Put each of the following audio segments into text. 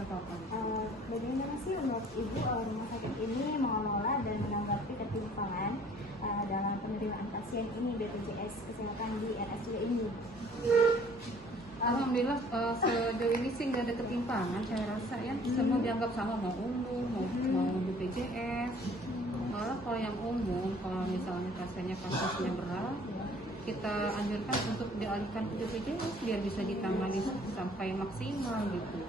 Bagaimana sih menurut Ibu rumah sakit ini mengelola dan menanggapi ketimpangan dalam penerimaan pasien ini BPJS Kesehatan di RSUD ini? Alhamdulillah sejauh ini sih nggak ada ketimpangan, saya rasa ya. Semua dianggap sama, mau umum mau BPJS. Malah kalau yang umum, kalau misalnya kasusnya berat, kita anjurkan untuk dialihkan ke BPJS biar bisa ditangani sampai maksimal gitu.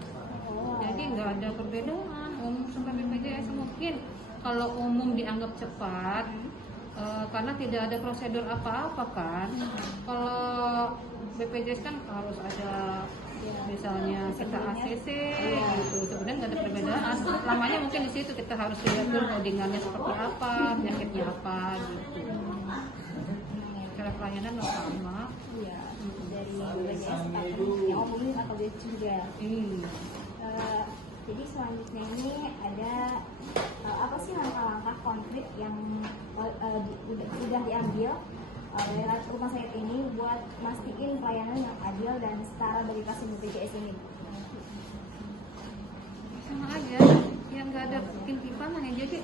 Jadi nggak ada perbedaan umum sama BPJS. Mungkin kalau umum dianggap cepat karena tidak ada prosedur apa-apa kan. Kalau BPJS kan harus ada misalnya kita ACC gitu. Sebenarnya nggak ada perbedaan. Lamanya mungkin di situ kita harus lihat dulu codingannya seperti apa, penyakitnya apa gitu. Cara pelayanan sama. Iya. Dari BPJS yang umum atau dia juga. Jadi selanjutnya ini ada apa sih langkah-langkah konkret yang sudah diambil oleh rumah sakit ini buat mastiin pelayanan yang adil dan setara bagi pasien BPJS ini? Sama aja, yang nggak ada ketimpangan ya. Jadi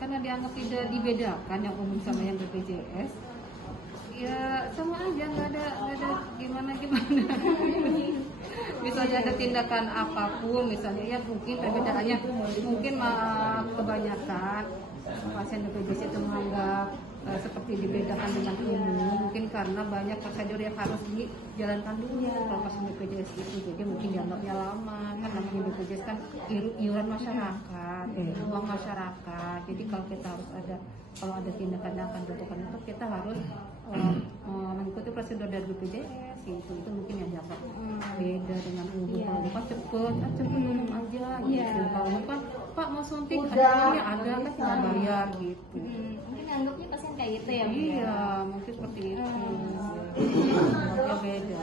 karena dianggap tidak dibedakan yang umum sama yang BPJS, ya sama aja, nggak ada gimana misalnya ada tindakan apapun misalnya ya mungkin perbedaannya mungkin kebanyakan pasien BPJS itu menganggap seperti dibedakan dengan umum, mungkin karena banyak prosedur yang harus dijalankan dulu kalau pasien BPJS itu, jadi mungkin dianggapnya lama kan. Namanya BPJS kan iuran masyarakat, uang masyarakat, jadi kalau ada tindakan dilakukan itu kita harus mengikuti prosedur dari BPJS itu mungkin yang dianggap beda dengan umum. Kalau umum kan cepet umum aja gitu. Kalau umum kan Pak mau suntik ada kan tinggal bayar gitu. Mungkin anggapnya pasien kayak gitu ya? Iya, mungkin seperti itu. Ya beda.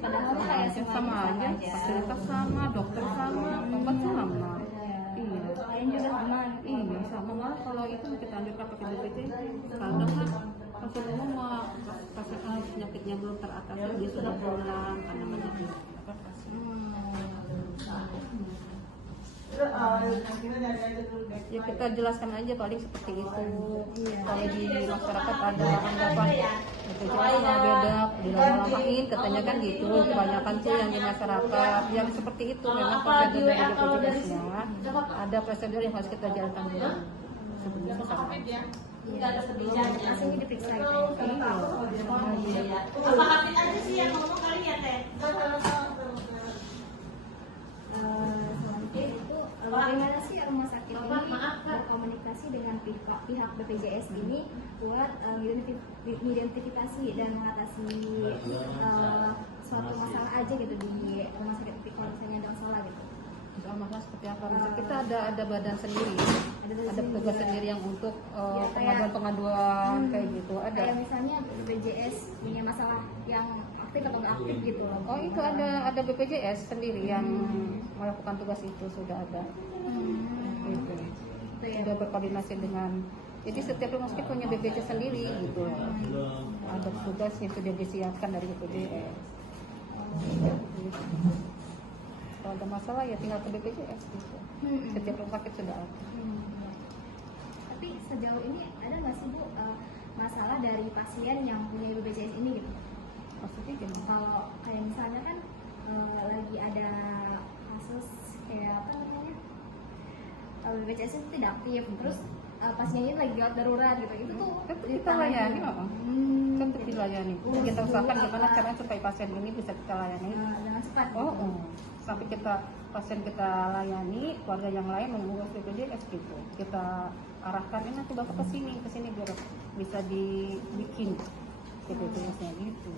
Padahal kayak sama aja, fasilitas sama, dokter sama, obat sama. Iya. Lain juga aman. Iya, sama. Malah kalau itu kita anjurkan pakai BPJS karena kan pasien umum pasien penyakitnya belum teratasi dia sudah pulang karena banyak ya kita jelaskan aja paling seperti itu. Kalau di masyarakat ada anggapan BPJS beda, dilama-lamain katanya kan gitu. Kebanyakan tuh yang di masyarakat yang seperti itu memang prosedur dari BPJS-nya ada prosedur yang harus kita jalankan dulu sebelum sama. Hasilnya diperiksa itu. Apa Hafid aja sih yang ngomong kali ya Teh? Selanjutnya itu bagaimana sih rumah sakit ini berkomunikasi dengan pihak BPJS ini buat mengidentifikasi dan mengatasi suatu masalah aja gitu di rumah sakit kalau misalnya ada masalah gitu. Soal masalah seperti apa? Kita ada badan sendiri, ada petugas sendiri yang untuk pengaduan kayak gitu. Ada. Kayak misalnya BPJS punya masalah yang aktif atau nggak aktif gitu loh. Oh itu ada BPJS sendiri yang melakukan tugas itu sudah ada. Gitu. Sudah berkoordinasi dengan. Jadi setiap rumah sakit punya BPJS sendiri gitu. Ada tugas yang sudah disiapkan dari BPJS. Gitu. Kalau ada masalah ya tinggal ke BPJS gitu. Setiap rumah sakit sudah ada. Tapi sejauh ini ada nggak sih Bu masalah dari pasien yang punya BPJS ini gitu? Maksudnya gimana? Kalau kayak misalnya kan lagi ada kasus kayak apa namanya BPJS itu tidak aktif, terus pasiennya lagi gawat darurat gitu, itu tuh kita layani kan untuk dilayani. Kita usahakan gimana caranya supaya pasien ini bisa kita layani dengan cepat. Sampai pasien kita layani, keluarga yang lain mengurus BPJS gitu. Kita arahkan nanti bapak ke sini biar bisa dibikin BPJS-nya gitu.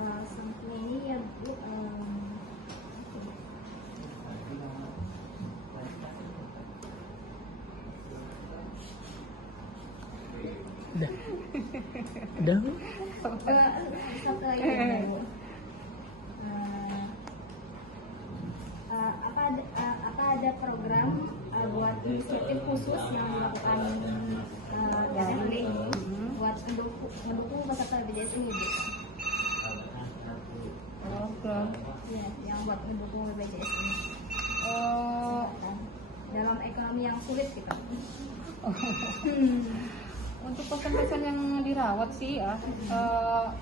Selanjutnya ini ya Bu, Udah. satu lagi ya, Bu. Apa ada program buat inisiatif khusus yang dilakukan dari buat mendukung peserta BPJS ini, Bu? buat mendukung BPJS ini Eh, dalam ekonomi yang sulit gitu? Untuk pasien-pasien yang dirawat sih ya,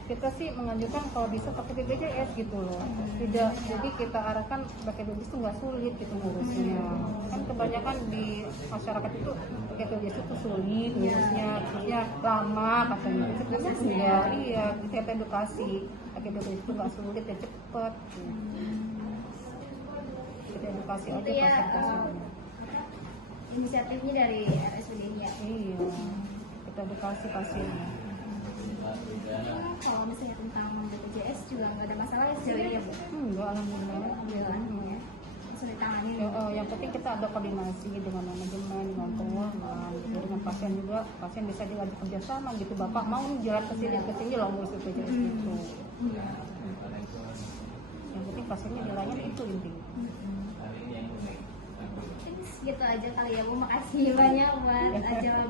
kita sih menganjurkan kalau bisa pakai BPJS gitu loh. Tidak, jadi kita arahkan pakai BPJS itu nggak sulit gitu ngurusnya. Kan kebanyakan di masyarakat itu pakai BPJS itu sulit ngurusnya, terusnya lama katanya. Sebenarnya enggak, iya kita edukasi pakai BPJS itu nggak sulit ya cepet. Kita edukasi aja Itu ya pasien-pasiennya. inisiatifnya dari RSUD ini ya. Iya, kita edukasi pasiennya. Kalau misalnya tentang BPJS juga nggak ada masalah ya sejauh ini ya Bu? Enggak, alhamdulillah. Alhamdulillah ya. Langsung ditangani. Yang penting kita ada koordinasi dengan manajemen, dengan keuangan, gitu. Dengan pasien juga, pasien bisa diajak kerjasama gitu. Bapak mau jalan ke sini loh ngurus BPJS gitu. Yang penting pasiennya dilayani itu intinya. Gitu aja kali ya Bu, makasih banyak buat jawaban.